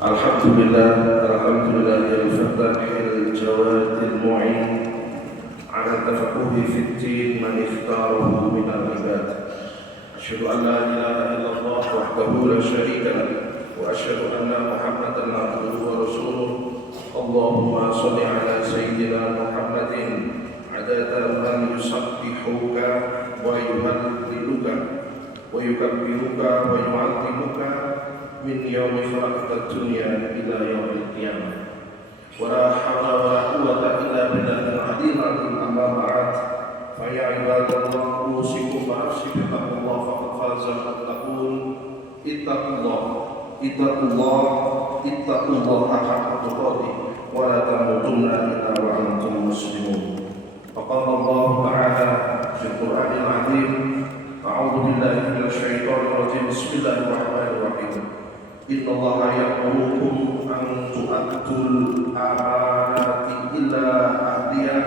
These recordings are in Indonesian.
Alhamdulillah al-fatahil jawadil mu'in ala tafaqquhi fid din man ikhtarahu min al-ibad. Asyhadu an la ilaha illallah wahdahu la syarika lah wa asyhadu anna Muhammadan abduhu wa rasuluh. Allahumma shalli ala sayyidina Muhammadin adada man yusabbihuka wa yuhalliluka wa yukabbiruka wa yu'azzimuka min yaumi khalaqtad dunya ila yaumil qiyamah. Wa la hawla wa la quwwata illa billahil aliyyil azim. Amma ba'd, fa ya ibadallah, usikum wa nafsi bi taqwallah faqad faza ittaqullah haqqa tuqatih wa la tamutunna illa wa antum muslimun. Faqala Allah Ta'ala fil Qur'anil 'Azim, a'udzu billahi minasy syaithanir rajim. Bismillahirrahmanirrahim. Innallaha ya'murukum an tu'addul amanati ila ahliha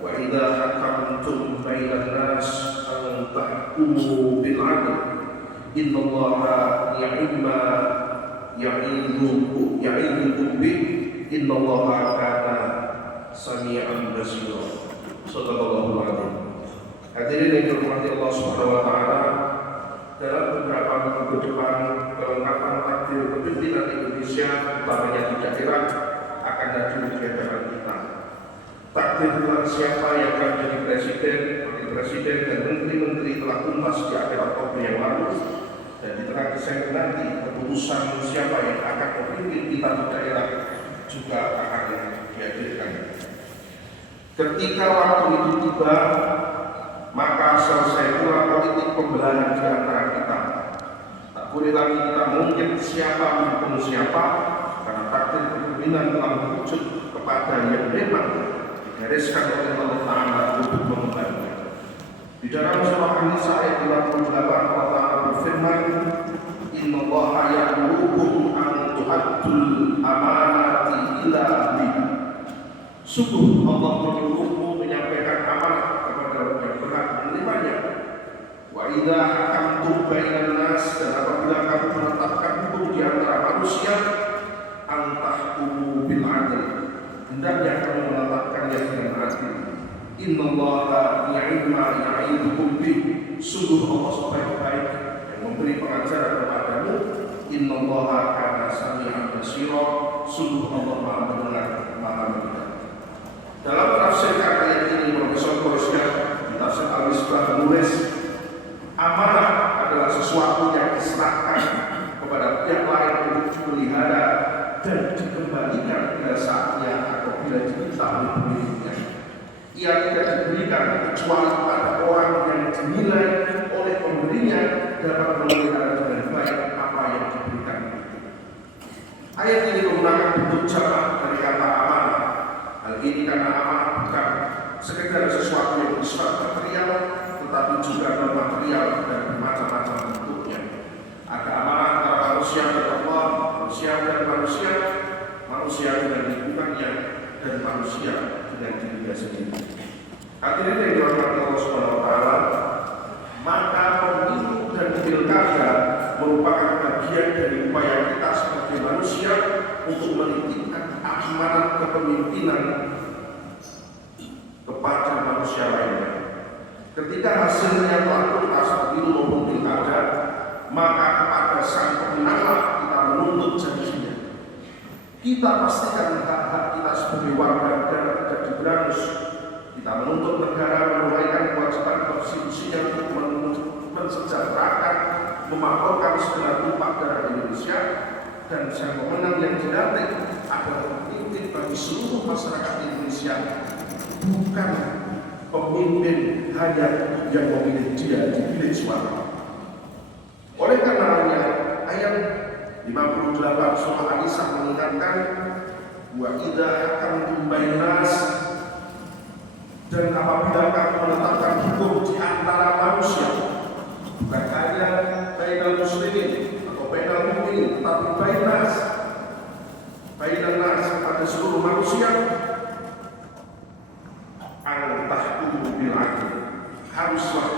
wa idza hakamtum bainan nas an tahkumu bil 'adl. Innallaha ya'idukum bih. Innallaha kana sami'an basira. Shadaqallahul 'adzim. Hadirin yang dirahmati Allah Subhanahu wa taala, dalam beberapa minggu ke depan kelengkapan takdir kepimpinan Indonesia, utamanya di daerah, akan hadir di hadapan kita. Takdir tentang siapa yang akan menjadi presiden, wakil presiden, dan menteri-menteri telah tuntas di akhir Oktober yang lalu, dan di tengah Desember nanti keputusan siapa yang akan memimpin kita di daerah juga akan dihadirkan. Ketika waktu itu tiba, maka selesai pula politik pembelahan di antara kita. Tak boleh lagi kita mungkin siapa mendukung siapa, karena takdir kepemimpinan telah merujuk kepada yang memang digariskan oleh Allah Ta'ala untuk mengembangkan. Di dalam surah An-Nisa ayat 58 Allah Ta'ala berfirman, Innallaha ya'murukum an tu'addul amanati ila ahliha. Sungguh Allah menyuruhmu menyampaikan amanah kepada orang yang berhak menerimanya. Wa idza hakamtum bainan nas, dan apabila kamu menetapkan hukum di antara manusia, antahkumu bil 'adl, hendaknya kamu menetapkan yang dengan adil. Innallaha ya'idukum bih. Sungguh Allah sebaik-baik yang memberi pengajaran kepadamu. Innallaha kana sami'an basira. Sungguh Allah Maha mendengar, Maha melihat. Dalam tafsirkan ayat ini, Profesor Korsya di tafsir Al-Misbah menulis, amanah adalah sesuatu yang diserahkan kepada pihak lain untuk dipelihara dan dikembalikan pada saatnya apabila diminta oleh pemiliknya. Ia tidak diberikan kecuali kepada orang yang dinilai oleh pemberinya dapat memelihara dengan baik apa yang diberikan. Ayat ini menggunakan bentuk jamak dari kata amanah. Hal ini karena amanah bukan sekedar sesuatu yang bersifat material, tetapi juga non material dan bermacam-macam bentuknya. Ada amanah antara manusia dan Allah, manusia dan manusia, manusia dengan lingkungannya, dan manusia dengan dirinya sendiri. Hadirin yang dirahmati Allah Subhanahu wa taala, maka pemilu dan pilkada merupakan bagian dari upaya kita sebagai manusia untuk menitipkan amanat kepemimpinan kepada manusia lainnya. Ketika hasilnya telah tuntas pemilu maupun pilkada, maka kepada sang pemenanglah kita menuntut janjinya. Kita pastikan hak-hak kita sebagai warga negara tidak diberangus. Kita menuntut negara menunaikan kewajiban konstitusinya untuk mensejahterakan, memakmurkan segala tumpah darah Indonesia, dan sang pemenang yang dilantik adalah pemimpin bagi seluruh masyarakat Indonesia, bukan pemimpin hanya yang memilih dia dipilih suara. Oleh karenanya ayat 58 surah An-Nisa mengingatkan, wa idza hakamtum bainan nas, dan apabila kamu menetapkan hukum di antara manusia, bukan hanya bainal muslimin atau bainal mukminin, tetapi bainan nas pada seluruh manusia, antahkumu bil 'adl, haruslah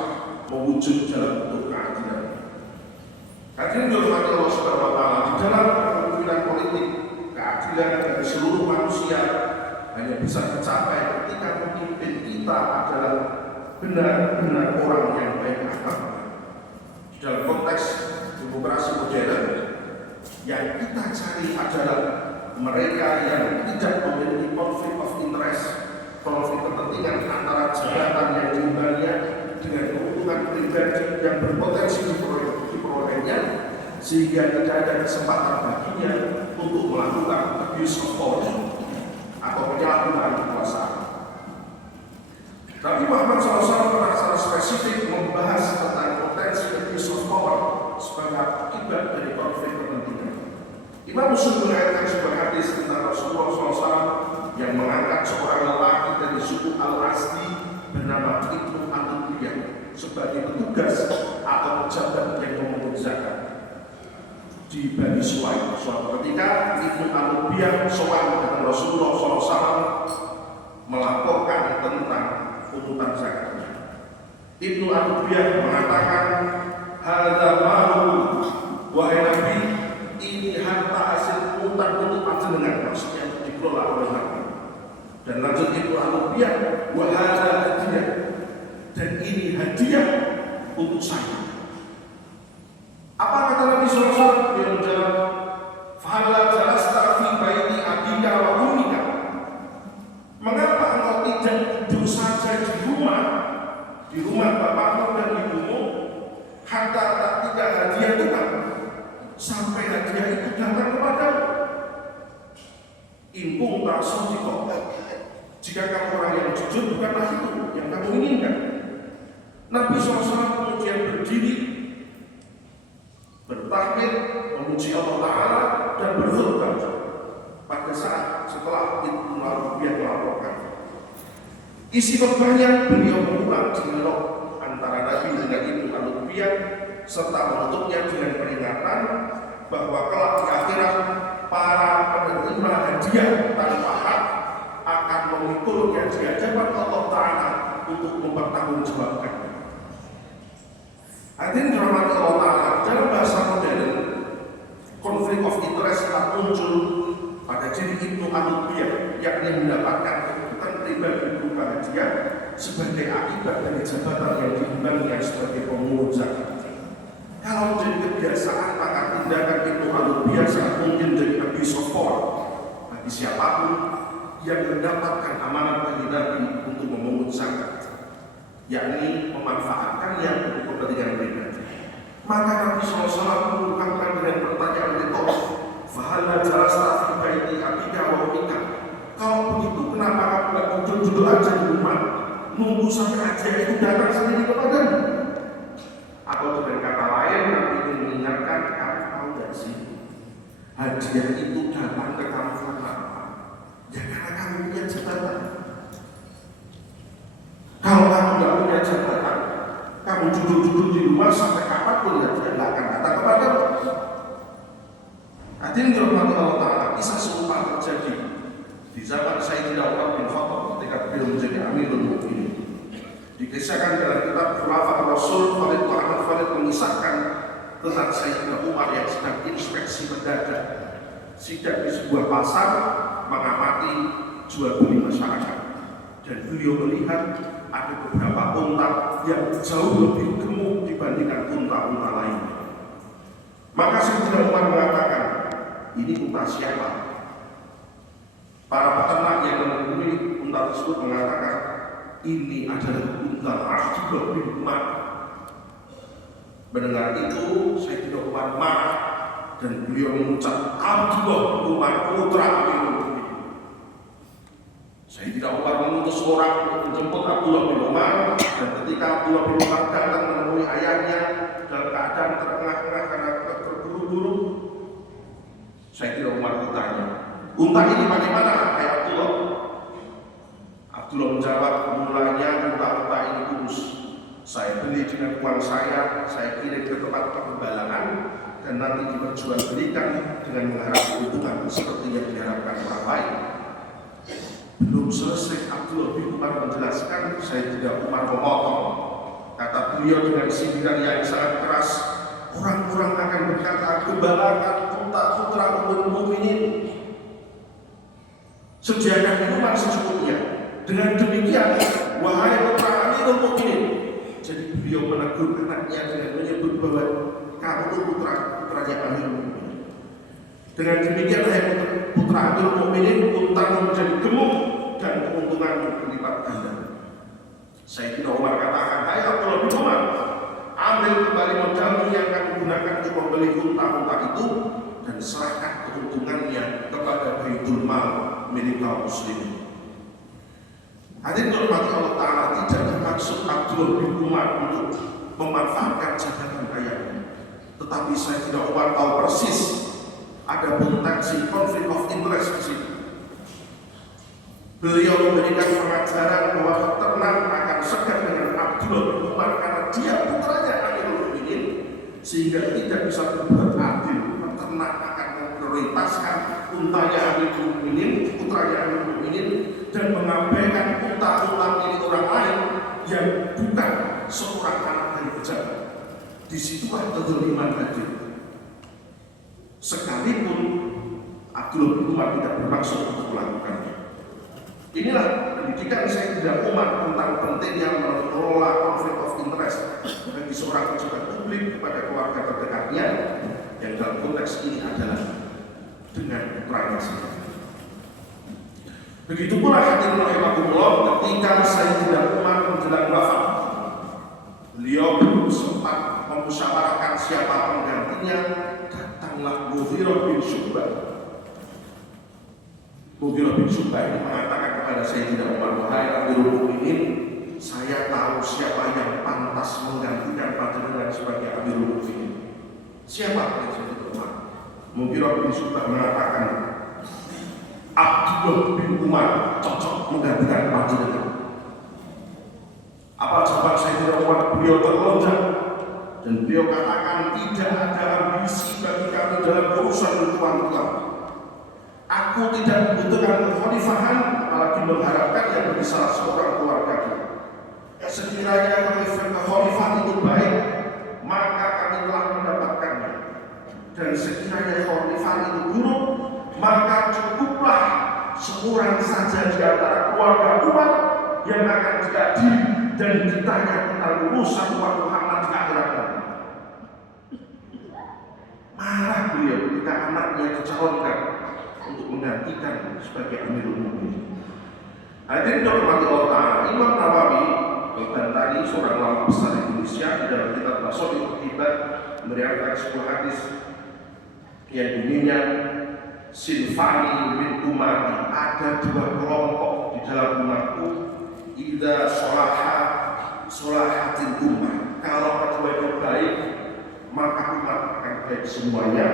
mewujud dalam bentuk keadilan. Hadirin dirahmati Allah Subhanahu wa taala, di dalam kepemimpinan politik, keadilan bagi seluruh manusia hanya bisa tercapai ketika pemimpin kita adalah benar-benar orang yang baik akhlak. Dalam konteks demokrasi modern, yang kita cari adalah mereka yang tidak memiliki konflik of interest, konflik kepentingan antara jabatan yang diembannya dengan keuntungan pribadi yang berpotensi diperolehnya, sehingga tidak ada kesempatan baginya untuk melakukan abuse of power atau penyalahgunaan kekuasaan. Nabi Muhammad SAW pernah secara spesifik membahas tentang potensi abuse of power sebagai akibat dari konflik kepentingan. Imam Muslim meriwayatkan sebuah hadis tentang Rasulullah SAW yang mengangkat seorang lelaki dari suku Al-Asdi bernama Ibnu Al-Ubiyah sebagai petugas atau pejabat yang memungut zakat di Bani Suwaid. Suatu ketika Ibnu Al-Ubiyah sowan dengan Rasulullah SAW melaporkan tentang pungutan zakatnya. Ibnu Al-Ubiyah mengatakan, "Hadza malu wahai Nabi, ini harta hasil pungutan untuk panjenengan," maksudnya dikelola oleh Nabi. Dan lanjut Ibnu Al-Ubiyah, "Wa hadza hadiah," dan ini hadiah untuk saya. Apa kata Nabi SAW? Dia menjawab, "Fahalla jalasta fi baiti abika wa ummika." Mengapa engkau tidak duduk saja di rumah bapakmu dan ibumu, hatta tak tidak hadiah Tuhan, sampai hadiah itu datang kepadamu. Impung langsung dikokok. Jika kamu orang yang jujur, bukanlah itu yang kamu inginkan. Nabi SAW kemudian berdiri, bertakbir, memuji Allah Ta'ala dan berkhutbah pada saat setelah itu lalu dia melaporkan. Isi khutbahnya beliau mengulang dialog antara Nabi dengan Ibnu Al-Ubiyah serta menutupnya dengan peringatan bahwa kelak di akhirat para penerima hadiah tanpa hak akan memikulnya di hadapan Allah Ta'ala untuk mempertanggungjawabkan. Hadirin dirahmati Allah Ta'ala, dalam bahasa modern, konflik of interest telah muncul pada diri Ibnu Al-Ubiyah, yakni mendapatkan kebutuhan pribadi berupa hadiah sebagai akibat dari jabatan yang diembannya sebagai pemungut zakat. Kalau menjadi kebiasaan, maka tindakan Ibnu Al-Ubiyah sangat mungkin jadi abuse of power bagi siapapun yang mendapatkan amanat dari Nabi untuk memungut zakat, yakni memanfaatkannya untuk kepentingan pribadi. Maka Nabi SAW mengungkapkan dengan pertanyaan retorik, "Fahalla jalasta fi baiti abika wa ummika." Kalau begitu, kenapa kamu tidak duduk aja di rumah, nunggu sampai hadiah itu datang sendiri kepadamu? Atau dengan kata lain, Nabi ingin mengingatkan, kamu tahu gak sih, hadiah itu datang ke kamu karena apa? Ya karena kamu punya jabatan. Kalau kamu tidak punya jabatan, kamu duduk-duduk di rumah sampai kapanpun ya dia tidak akan datang kepadamu. Hadirin dirahmati Allah Ta'ala, kisah serupa terjadi di zaman Sayyidina Umar bin Khattab ketika beliau menjadi Amirul Mukminin. Dikisahkan dalam kitab Khulafa'ur Rasul, Khalid Muhammad Khalid mengisahkan tentang Sayyidina Umar yang sedang inspeksi mendadak sidak di sebuah pasar mengamati jual beli masyarakat, dan beliau melihat ada beberapa unta yang jauh lebih gemuk dibandingkan unta-unta lainnya. Maka Sayyidina Umar mengatakan, "Ini unta siapa?" Para peternak yang memiliki unta tersebut mengatakan, "Ini adalah unta Abdullah bin Umar." Mendengar itu, Sayyidina Umar marah dan beliau mengucap, "Abdullah bin Umar putra Amirul Mukminin." Sayyidina Umar mengutus orang untuk menjemput Abdullah bin Umar, dan ketika Abdullah bin Umar datang menemui ayahnya dalam keadaan terengah-engah karena terburu-buru, Sayyidina Umar bertanya, "Unta ini bagaimana, hai Abdullah?" Abdullah menjawab, "Mulanya unta-unta ini kurus. Saya beli dengan uang saya kirim ke tempat penggembalangan, dan nanti diperjualbelikan dengan mengharap keuntungan seperti yang diharapkan orang lain." Belum selesai Abdullah bin Umar menjelaskan, Sayyidina Umar memotong. Kata beliau dengan sindiran yang sangat keras, "Orang-orang akan berkata, gembalakan unta putra Ummul Mukminin. Sediakan minuman secukupnya. Dengan demikian, wahai putra Amirul Mukminin." Jadi beliau menegur anaknya dengan menyebut bahwa kamu itu putranya Amirul Mukminin. Dengan demikian, wahai putra Amirul Mukminin, untamu menjadi gemuk dan keuntungan berlipat ganda. Sayyidina Umar katakan, "Hai Abdullah bin Umar, ambil kembali modalmu yang kamu gunakan untuk membeli unta-unta itu, dan serahkan keuntungannya kepada Baitul Mal milik kaum muslimin." Hadirin dirahmati Allah Ta'ala, tidak dimaksud Abdullah bin Umar untuk memanfaatkan jabatan ayahnya, tetapi Tetapi Sayyidina Umar tahu persis ada potensi konflik of interest di sini. Beliau memberikan pengajaran bahwa peternak akan segan dengan Abdullah bin Umar karena dia putranya Amirul Mukminin, sehingga tidak bisa berbuat adil. Peternak akan memprioritaskan untanya Amirul Mukminin, putranya Amirul Mukminin, dan mengabaikan unta-unta milik orang lain yang bukan seorang anak dari pejabat. Disitulah kezaliman hadir. Sekalipun Abdullah bin Umar tidak bermaksud untuk melakukannya. Inilah pendidikan Sayyidina Umar tentang pentingnya mengelola konflik of interest bagi seorang pejabat publik kepada keluarga terdekatnya, yang dalam konteks ini adalah dengan putranya sendiri. Begitu pula hadirin rahimakumullah, ketika Sayyidina Umar menjelang wafat, beliau belum sempat memusyawarahkan siapa penggantinya. Datanglah Mughirah bin Syu'bah. Mughirah bin Syu'bah ini mengatakan kepada Sayyidina Umar, wahai Amirul Mukminin, saya tahu siapa yang pantas menggantikan panjenengan sebagai Amirul Mukminin. Siapa? Sayyidina Umar. Mughirah bin Syu'bah mengatakan, Abdullah bin Umar cocok menggantikan panjenengan. Apa jawaban Sayyidina Umar? Beliau terlonjak dan beliau katakan, tidak ada ambisi bagi kami dalam urusan Tuhan. Aku tidak membutuhkan kekhalifahan, apalagi mengharapkan yang bagi salah seorang keluarga kita. Sekiranya kekhalifahan itu baik, maka kami telah mendapatkannya. Dan sekiranya kekhalifahan itu buruk, maka cukuplah seorang saja di antara keluarga Umar yang akan diadili dan ditanya tentang urusan umat Muhammad di akhirat nanti. Marah beliau ketika anaknya dicalonkan untuk menggantikan sebagai Amirul Mukminin. Hadirin dirahmati Allah Ta'ala, Imam Nawawi Al-Bantani, seorang ulama besar Indonesia, di dalam kitab Masalihul Ibad meriwayatkan sebuah hadis yang bunyinya, Sinfani min umati, ada dua kelompok di dalam umatku, idza sholahatil ummah, kalau keduanya baik maka umat akan baik semuanya.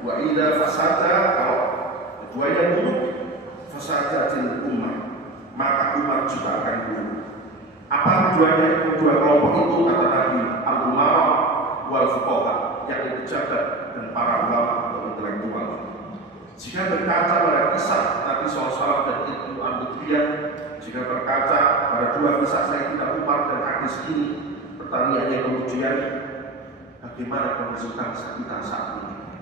Wa idza fasada, kalau keduanya buruk, fasadatil ummah, maka umat juga akan buruk. Apa keduanya? Kedua kelompok itu kata Nabi, al-umarah wal fuqaha, yakni pejabat dan para ulama atau intelektual. Jika berkaca pada kisah Nabi SAW dan Ibnu Al-Mudriyah, jika berkaca pada dua kisah Sayyidina Umar dan hadis ini, pertanyaannya kemudian, bagaimana kondisi bangsa kita saat ini?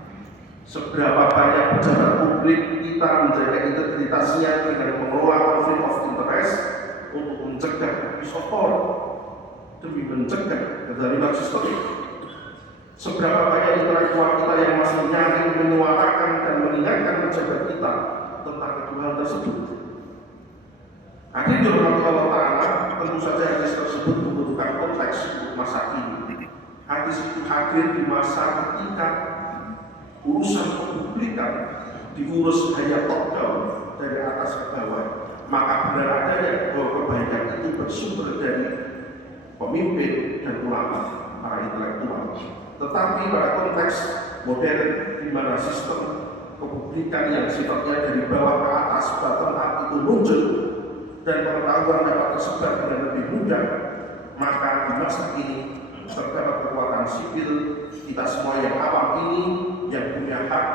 Seberapa banyak pejabat publik kita menjaga integritasnya dengan mengelola konflik of interest untuk mencegah isopor demi mencegah kezaliman sistemik? Seberapa banyak intelektual kita yang masih nyaring menyuarakan dan mengingatkan pejabat kita tentang kedua hal tersebut? Hadirin dirahmati Allah Ta'ala, tentu saja hadis tersebut membutuhkan konteks untuk masa ini. Hadis itu hadir di masa ketika urusan kepublikan diurus hanya top down, dari atas ke bawah. Maka benar adanya bahwa kebaikan itu bersumber dari pemimpin dan ulama, para intelektual. Tetapi pada konteks modern di mana sistem kepublikan yang sifatnya dari bawah ke atas bottom up itu muncul dan pengetahuan dapat tersebar dengan lebih mudah, maka di masa ini terdapat kekuatan sipil kita semua yang awam ini yang punya hak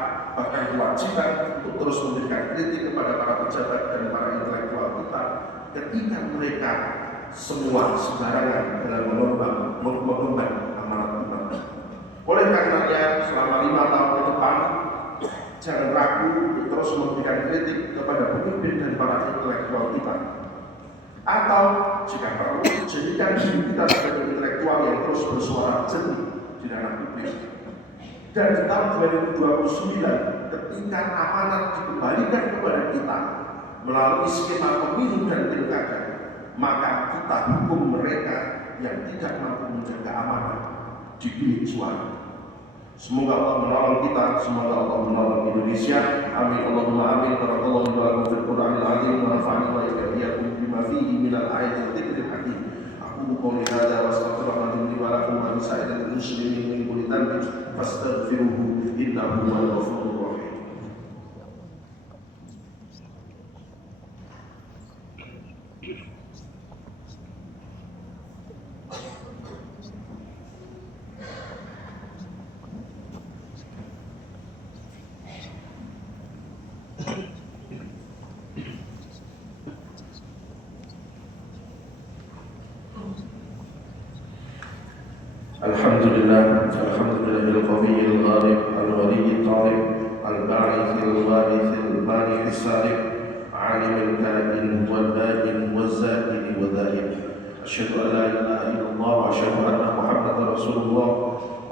bahkan kewajiban untuk terus memberikan kritik kepada para pejabat dan para intelektual kita ketika mereka semua sembarangan dalam mengemban amanat umat. Oleh karenanya selama 5 tahun ke depan jangan ragu untuk terus memberikan kritik kepada pemimpin dan para intelektual kita. Atau jika perlu, jadikan diri kita sebagai intelektual yang terus bersuara jernih di ranah publik. Dan di tahun 2029, ketika amanat dikembalikan kepada kita melalui skema pemilu dan pilkada, maka kita hukum mereka yang tidak mampu menjaga amanat di bilik suara. Semoga Allah menolong kita, semoga Allah menolong Indonesia. Amin Allahumma amin. Barakallahu wa lakum fil Qur'anil azim wa nafa'ani wa iyyakum bima fihi minal ayatil dzikril hakim. أقول قولي هذا وأستغفر الله لي ولكم ولسائر المسلمين من كل ذنب فاستغفروه إنه هو الغفور الرحيم. الحمد لله القوي الغالب الولي الطارئ الباعث الوارث المانع السالك عالم الكائن والبائن والزائد والذائب. أشهد أن لا إله إلا الله وأشهد أن محمدا رسول الله.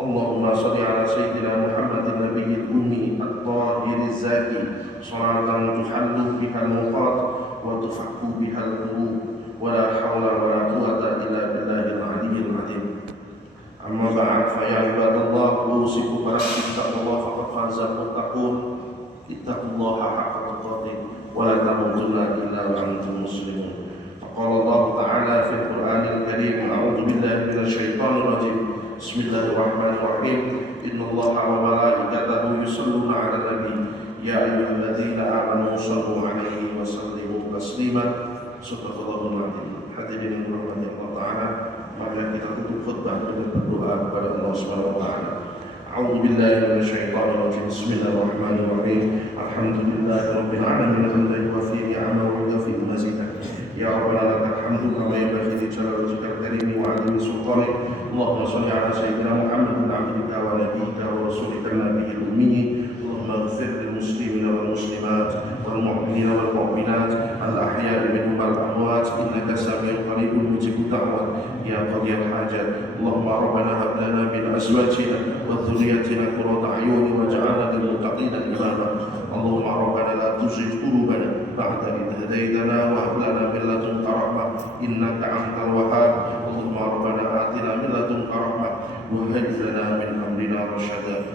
اللهم صل على سيدنا محمد النبي الأمي الطاهر الزاكي صلاة تحل بها الموقات وتفك بها القلوب ولا حول ولا قوة إلا بالله العلي العظيم. أما بعد فيا عباد الله أوصيكم بتقوى الله فقد فاز المتقون. اتقوا الله حق تقاته ولا تموتن إلا وأنتم مسلمون. فقال الله تعالى في القرآن الكريم أعوذ بالله من الشيطان الرجيم بسم الله الرحمن الرحيم إن الله وملائكته يصلون على النبي يا أيها الذين آمنوا صلوا عليه وسلموا تسليما. صدق الله العظيم. Hadirin yang dirahmati Allah Ta'ala, mari kita tutup khutbah dengan berdoa kepada Allah Subhanahu wa Ta'ala. A'udzu billahi minasyaitonir rajim. Bismillahirrahmanirrahim. Alhamdulillahirabbil alamin hamdan yuwaffi ni'amahu wa yuwaffi mazidah. Ya Rabbana lakal hamdu kama yanbaghi li jalali wajhikal karim wa 'azimi sultanik. Allahumma shalli ala sayyidina Muhammadin 'abdika wa nabiyyika wa rasulika nabiyil ummi. Allahumma ighfir lil muslimina wal muslimat wal mu'minina wal mu'minat al-ahya'i minhum wal amwat innaka sami'un qaribun mujibud da'wat ya qadiyal hajat. Allahumma rabbana hab lana min azwajina wa dhurriyyatina qurrata a'yun waj'alna lil muttaqina imama. Allahumma rabbana la tuzigh qulubana ba'da idh hadaytana wa hab lana min ladunka rahmah innaka antal wahhab. Allahumma rabbana atina min ladunka rahmah wa hab lana min amrina rasyada.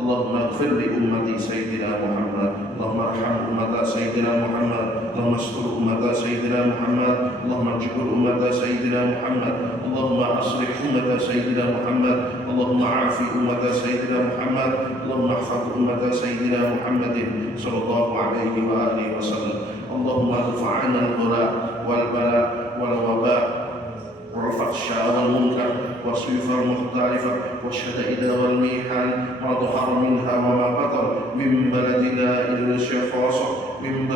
اللهم اغفر لأمة سيدنا محمد. اللهم ارحم أمة سيدنا محمد. اللهم استر أمة سيدنا محمد. اللهم اجبر أمة سيدنا محمد. اللهم أصلح أمة سيدنا محمد. اللهم عافي أمة سيدنا محمد. اللهم احفظ أمة سيدنا محمد صلى الله عليه وآله وسلم. اللهم ارفع عنا الغلاء والبلاء والوباء والفحشاء والمنكر والصيف المختلفة والشدائد والميحان ما ظهر منها وما بطن من بلدنا إلى الشفاصة ومن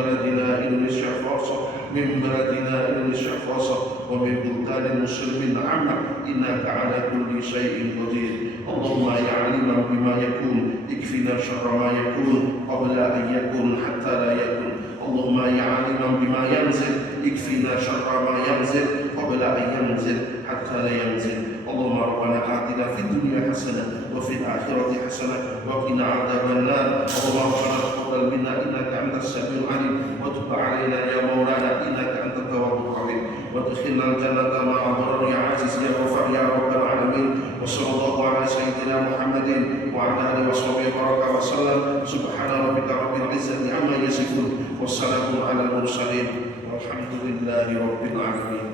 بلدان المسلمين عامة إنك على كل شيء قدير. اللهم يا عليما بما يكون اكفنا شر ما يكون قبل أن يكون حتى لا يكون. اللهم يا عليما بما ينزل اكفنا شر ما ينزل قبل أن ينزل حتى لا ينزل. اللهم ربنا آتنا في الدنيا حسنة وفي الآخرة حسنة وقنا عذاب النار. اللهم ربنا تقبل منا إنك أنت السميع العليم وتب علينا يا مولانا إنك أنت التواب الرحيم وادخلنا الجنة مع أبرار يا عزيز يا غفار يا رب العالمين. وصلى الله على سيدنا محمد وعلى آله وصحبه وبارك وسلم. سبحان ربك رب العزة عما يصفون والسلام على المرسلين والحمد لله رب العالمين.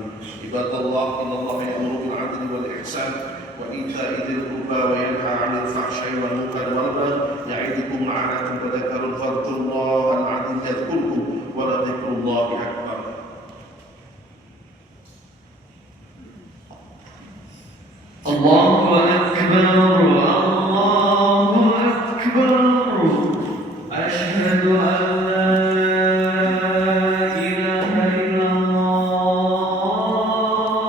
عباد الله إن الله يأمر بالعدل والإحسان وإيتاء ذي القربى وينهى عن الفحشاء والمنكر والبغي يعظكم لعلكم تذكرون. فاذكروا الله العظيم يذكركم ولذكر الله أكبر. الله أكبر الله أكبر.